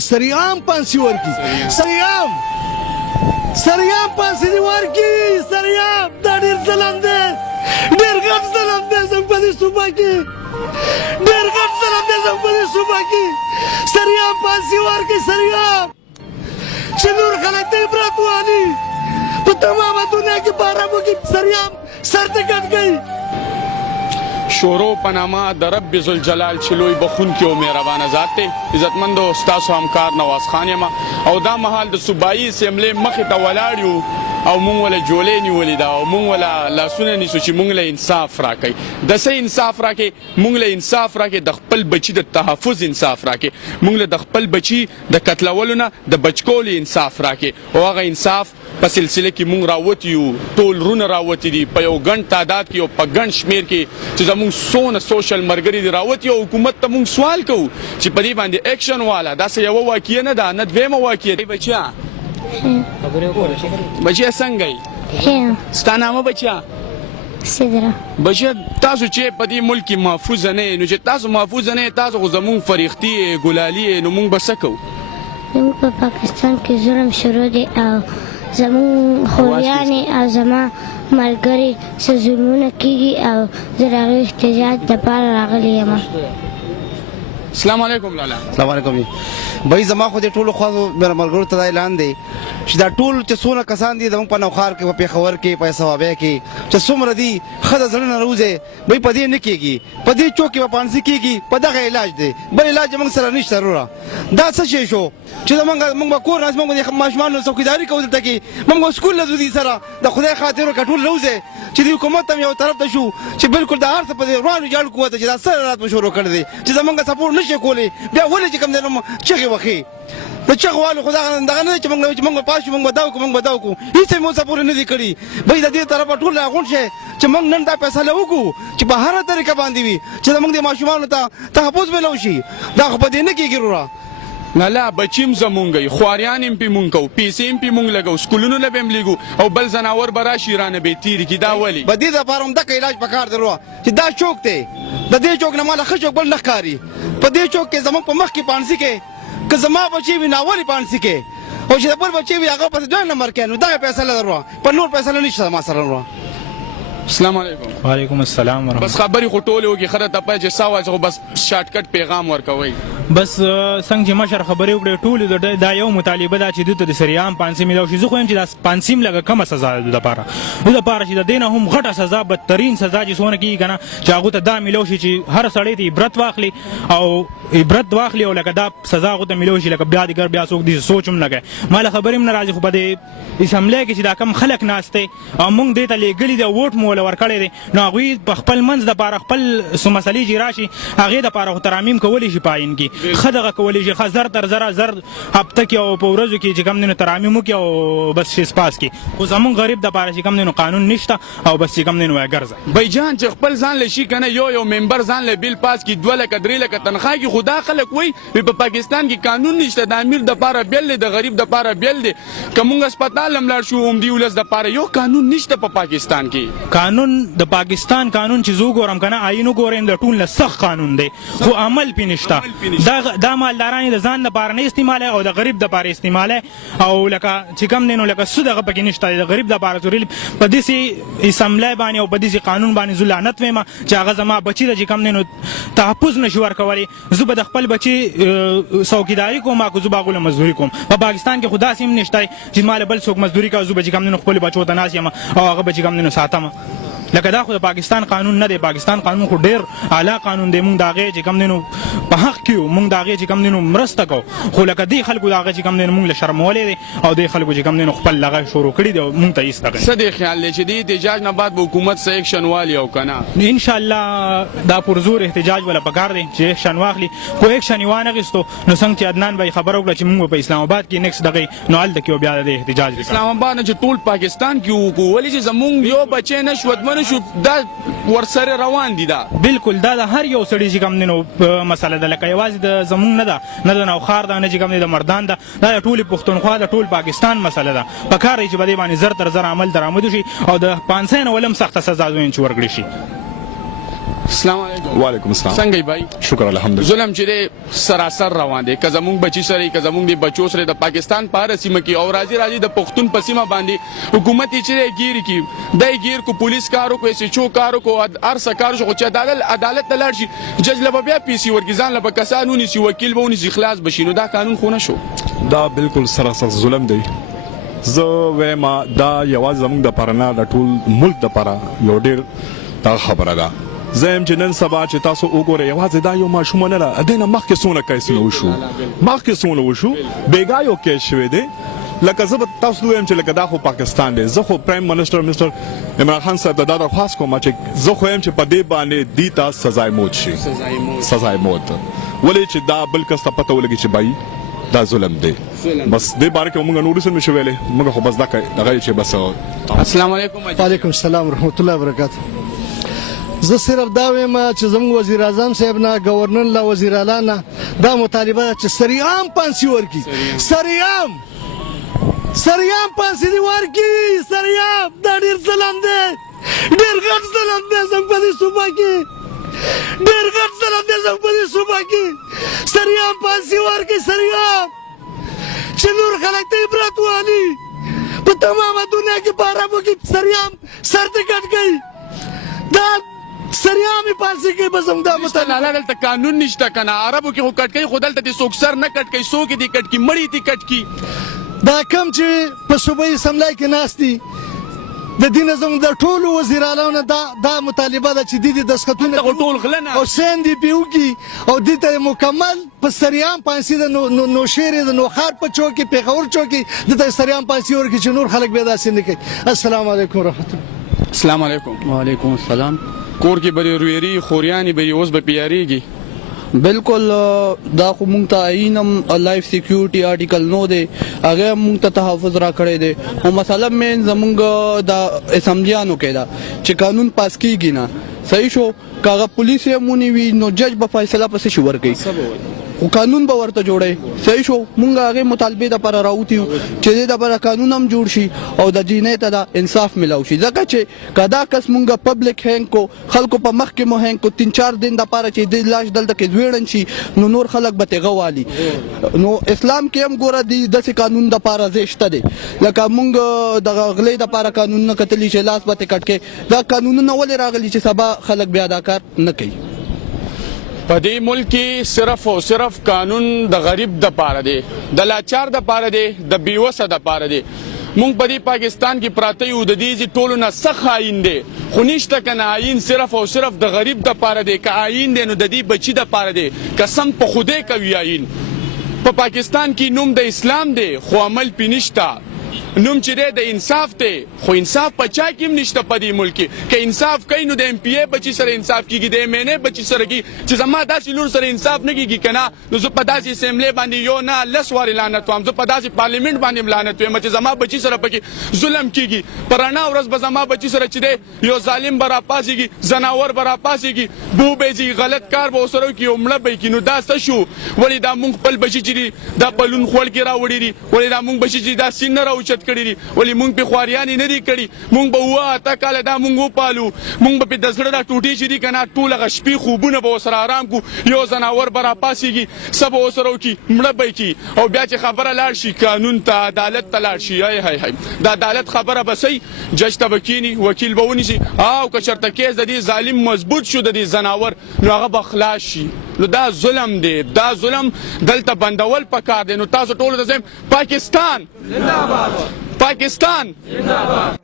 سریعام پانسی ورکی سریعام پانسی دی ورکی سریعام دا ډیر ظلم دی ډیر ګډ ظلم دی زموږ په دې صوبه کې ډیر ګډ ظلم دی زموږ په دې صوبه کې سریعام پانسی ورکی سریعام چې نور خلک ته عبرت واني په تمامه دنیا کې بارامو کې سریعام سر ته ګډ گئی شروع پنامه د رب ذوالجلال چې لوی بخونکي او مهربانه ذات دی عزتمندو ستاسو همکار نواز خان یم او دا مهال د صوبایي اسمبلۍ مخې ته ولاړ یو او مونږ ولا جولې نیولې ده او مونږ ولا لاسونه نیسو چې مونږ له انصاف راکړي د څه انصاف راکړي مونږ له انصاف راکړي د خپل بچي د تحفظ انصاف راکړي مونږ له د خپل بچي د قتلولو نه د بچکولو انصاف راکړي او هغه انصاف په سلسله کې مونږ راوتی یو ټول رونه راوتی دي په یو ګڼ تعداد کې او په ګڼ شمیر کې چې زموږ څونه سوشل مرګري دي راوتی او حکومت ته مونږ سوال کوو چې په دې باندې اکشن والا داسې یوه واقعه نه ده نه دویمه واقعه دی بچیا بچیا څنګه یې ستا نامه بچیا سدره بچیا تاسو چې په دې ملک کې محفوظ نه یې نو چې تاسو محفوظ نه یې تاسو خو زموږ فریختي یې ګلالي یې نو مونږ به څه کوو زموږ په پاکستان کې ظلم شروع دی او زموږ خوریانې او زما ملګري څه ظلمونه کېږي او زه د هغې احتجاج دپاره راغلی یم السلام علیکم لالا السلام علیکم بھائی زما خو دې ټولو خواږو مېره ملګرو ته دا اعلان دی چې دا ټول چې څونه کسان دي زموږ په نوښار کې په پېښور کې په صوابۍ کې چې څومره دي ښه د زړه نه راوځي بھائی په دې نه کېږي په دې چوک کې به پانسي کېږي په دغه علاج دی بل علاج موږ سره نشته وروره دا څه شی شو چې موږ به کور ناست موږ به د ماشومانو څوکیداري کوو دلته کې موږ به سکول له دې سره د خدای خاطر ورکه ټول راوځي چې د حکومت هم یو طرف ته شو چې بالکل د هر څه په دې روانو جاړ قوت چې دا څه رات مو شروع کړی دی چې زموږ سپورټ نشي کولی بیا ولې چې کوم دی نو چغې وخې د چغوالو خو دغه نه چې موږ پاس شو موږ به دا وکړو هېڅ یې مو سپورټ نه دي کړي بھائی د دې طرفه ټول راغونډ شي چې موږ نن دا فیصله وکړو چې په هره طریقه باندې وي چې زموږ د ماشومانو ته تحفظ به وشي دا خو په دې نه کېږي وروره نه لا بچیم زمونږ یې خواریان هم پې مونږ کوو پیسې هم پې مونږ لګو سکولونو نه به هم لېږو او بل ځناور به راشي رانه به یې تېرې کړي دا ولې په دې دپاره هم دغه علاج پکار دی وروره چې دا چوک دی د دې چوک نه ماله ښه چوک بل نه ښکاري په دې چوک کې زموږ په مخ کې پانسي کې که زما بچی وي ناولې پانسي کې او چې د بل بچی وي هغه پسې 2 نمبر کې نو دغه فیصله ده وروره په نور فیصله نشته ما سره وروره السلام علیکم وعلیکم السلام ورحمۃ بس خبرې خو ټولې وکړي ښه راته پای چې سا واچ خو بس شارټ کټ پیغام ورکوئ بس څنګه چې مشر خبرې وکړې ټولې دا یو مطالبه ده چې دوی ته د سریعام پانسي میلاو شي زه خو یم چې دا پانسي م لږه کمه سزا ده د دپاره چې د دې نه هم غټه سزا بدترین سزا چې څونه کېږي که نه چې هغو ته دا میلاو شي چې هر سړی ته عبرت واخلي او لکه دا سزا هغو ته میلاو شي لکه بیا څوک دې سوچ هم نه کوي ما له خبرې هم نه راځي خو په دې اسمبلۍ کې چې دا کم خلک ناست دی او موږ دې ته لیږلي دی ووټ مو له ورکړی دی نو هغوی په خپل منځ دپاره خپل مسلې چې راشي هغې دپاره خو ترامیم کولی شي په آیین کې ښه دغه کولی شي ښه زر تر زره زر هفته کې او په ورځو کې چې کوم دی نو ترامیم وکړي او بس شیز پاس کړي خو زمونږ غریب دپاره چې کوم دی نو قانون نشته او بس چې کوم دی نو ګرځه بھائی جان چې خپل ځان له شي که نه یو ممبر ځان له بیل پاس کړي 2 لکه 3 لکه تنخوا کړي خو دا خلک وایي په پاکستان کې قانون نشته د امیر دپاره بیل دی د غریب دپاره بیل دی که مونږ هسپتال هم لاړ شو عمدي ولس دپاره یو قانون نشته په پاکستان کې قانون د پاکستان قانون چې زه وګورم که نه آیین وګورم د ټول نه سخت قانون دی خو عمل پې نشته دا مالداران یې د ځان دپاره نه استعمالوي او د غریب دپاره استعمالوي او لکه چې کوم دی نو لکه سود هغه پکې نشته د غریب دپاره په داسې اسمبلی باندې او په داسې قانون باندې زه لعنت ویم چې هغه زما بچي ته چې کوم دی نو تحفظ نشي ورکولی زه به د خپل بچي څوکیداري کوم او زه به هغو له مزدوري کوم په پاکستان کې خو داسې هم نشته چې ما له بل څوک مزدوري کوي زه به چې کوم دی نو خپلو بچو ته ناست یم او هغه به چې کوم دی نو ساتم لکه دا خو د پاکستان قانون نه دی پاکستان قانون خو ډیر اعلی قانون دی مونږ د هغې چې کوم دی نو په حق کې یو مونږ د هغې چې کوم دی نو مرسته کوو خو لکه دې خلکو د هغه چې کوم دی نو مونږ له شرمولی دی او دې خلکو چې کوم دی نو خپل هغه شروع کړي دی او مونږ ته ایسته کوي څه دې خیال دی چې دې احتجاج نه بعد به حکومت څه ایکشن والي او که نه انشاءالله دا پرزور احتجاج ولا پکار دی چې ایکشن واخلي خو ایکشن یې وانخېستو نو څنګه چې عدنان به یې خبره وکړه چې مونږ په اسلام آباد کې نیکسټ دغې نو هلته کې بیا د احتجاج اسلام آباد نه چې ټول پاکستان کې وکړو ولې چې زمونږ یو بچی نه شودمنه شو دا ورسره روان دي دا بالکل دا د هر یو سړي چې کوم دی نو مسله ده لکه یوازې د زمونږ نه ده نه د نوښار ده نه چې کوم دی د مردان ده دا د ټولې پښتونخوا د ټول پاکستان مسله ده پکار دی چې په دې باندې زر تر زر عمل درآمد وشي او د 500 نه ولم سخته سزا چې ورکړي شي السلام علیکم. وعلیکم السلام. څنګه یې بھائی؟ شکر الحمدلله. ظلم چې دی سراسر روان دی که زمونږ بچي سره که زمونږ د بچو سره د پاکستان په هره سیمه کې او راځي د پښتون په سیمه باندې حکومت یې چې دی ګیر کړي دی ګیر کو پولیس کار وکړو ایس ایچ او کار وکړو هر څه کار شو خو چې عدالت ته لاړ شي جج له به بیا پیسې ورکړي ځان له به کسان ونیسي وکیل به ونیسي خلاص به شي نو دا قانون خو نه شو. دا بالکل سراسر ظلم دی. زه وایم دا یوازې زموږ دپاره نه د ټول ملک دپاره یو ډېر دا خبره ده. زه یم چې نن سبا چې تاسو وګورئ یوازې دا یو ماشومه نه ده دې نه مخکې څونه کیسونه وشو بېګا یو کیس شوی دی لکه زه به تاسو ته ووایم چې لکه دا خو پاکستان دی. زه خو پرایم منسټر مسټر عمران خان صاحب ته دا درخواست کوم چې زه خو یم چې په دې باندې دې ته سزای موت شي سزای موت ولې چې دا بل کس ته پته ولګي چې بھائی دا ظلم دی. بس دې باره کې موږ نور څه نشو ویلی موږ خو بس دغه چې بس. السلام علیکم. وعلیکم السلام ورحمت الله وبرکاته. زه صرف دا وایم چې زموږ وزیر اعظم صاحب نه گورنر له وزیر اعلی نه دا مطالبه ده چې سریعام پانسي ورکړي سریعام پانسي دې ورکړي سریعام دا ډېر ظلم دی ډېر غټ ظلم دی زموږ په دې صوبه کې ډېر غټ ظلم دی زموږ په دې صوبه کې سریعام پانسي ورکړي سریعام چې نور خلک ته عبرت والي په تمامه دنیا کې په عربو کې سریعام سر ته کټ کوي دا سریامي پانسي کې به زموږ دا مطالعه دلته قانون نشته که نه عربو کې خو کټ کوي خو دلته دې څوک سر نه کټ کوي څوک یې دې کټ کړي مړي دې کټ کړي. دا کم چې په صوبایي اسمبلی کې ناست دي د دې نه زموږ د ټولو وزیر اعلیو نه دا مطالبه ده چې دې دستخطونه ټول غله نه او سین دې پې وکړي او دې ته مکمل په سریام پانسي د نوشیرې د نوخار په چوک کې پېښور چوک کې دې ته سریام پانسي ورکړي چې نور خلک بیا داسې نه کوي. السلام علیکم ورحمت الله. السلام علیکم. وعلیکم السلام. کور کې به رویری خوریانی به اوس به پیاریږي بالکل دا خو مونږ ته عینم لایف سکیورټي آرټیکل نو دی هغه مونږ ته تحفظ را کړی دی خو مسله مین زمونږ د اسمبلیانو کې ده چې قانون پاس کیږي نه صحیح شو کاغه پولیس یې مونږ وی نو جج به فیصله پسې شو ورکړي خو قانون به ورته جوړي صحیح شو مونږ هغه مطالبه د پر راوتیو چې د پر قانون هم جوړ شي او د جینې ته د انصاف ملو شي ځکه چې کدا کس مونږ پبلک هنګ کو خلکو په مخ کې مو هنګ کو 3-4 دن د پاره چې د لاش دلته کې زویړن شي نو نور خلک به غوالي نو اسلام کې هم ګوره د قانون د پاره زیشته دي لکه مونږ د غلې د پاره قانون نه کتلی چې لاس به کټ کې دا قانون نه ولې راغلي چې سبا خلک بیا دا کار نه کوي. په دې ملک کې صرف او صرف قانون د غریب د پاره دی د لاچار د پاره دی د بیوسه د پاره دی. مونږ په دې پاکستان کې پراته یو د دې ټولو نه سخت آئین دی خو نشته که نه آئین صرف او صرف د غریب د پاره دی که آئین دی نو د دې بچي د پاره دی قسم په خدای کوي آئین په پاکستان کې نوم د اسلام دی خو عمل پې نشته نوم چې دی د انصاف دی خو انصاف په چا کې هم نشته په دې ملک کې که انصاف کوي نو د ایم پی ای بچي سره انصاف کیږي د ایم این ای بچي سره کیږي چې زما داسې لور سره انصاف نه کیږي که نه نو زه په داسې اسمبلی باندې یو نه 10 وارې لعنت وایم زه په داسې پارلیمنټ باندې لعنت وایم چې زما بچي سره پکې ظلم کیږي په رڼا ورځ به زما بچي سره چې دی یو ظالم به راپاڅېږي ځناور به راپاڅېږي بو به ځي غلط کار به ورسره وکړي او مړه به یې کړي نو دا څه شو ولې دا مونږ خپل بچي چې دي دا بلون خوړ کې راوړي دي ولې دا مونږ بچي چې دا سین نه راوچت کړي دي ولې مونږ په خواريانې نه دي کړي مونږ به اوه اته کاله دا مونږ وپالو مونږ به په د زړه دا ټوټې چې دي که نه ټول هغه شپې خوبونه به ورسره آرام کړو یو ځناور به راپاڅېږي څه به ورسره وکړي مړه به یې کړي او بیا چې خبره لاړ شي قانون ته عدالت ته لاړ شي هی د عدالت خبره به صحیح جج ته به کښېني وکیل به ونیسي او که چېرته کیس د دې ظالم مضبوط شو د دې ځناور نو هغه به خلاص شي نو دا ظلم دی دا ظلم دلته بندول پکار دی نو تاسو ټولو ته زم پاکستان زنده‌باد پاکستان زنده‌باد.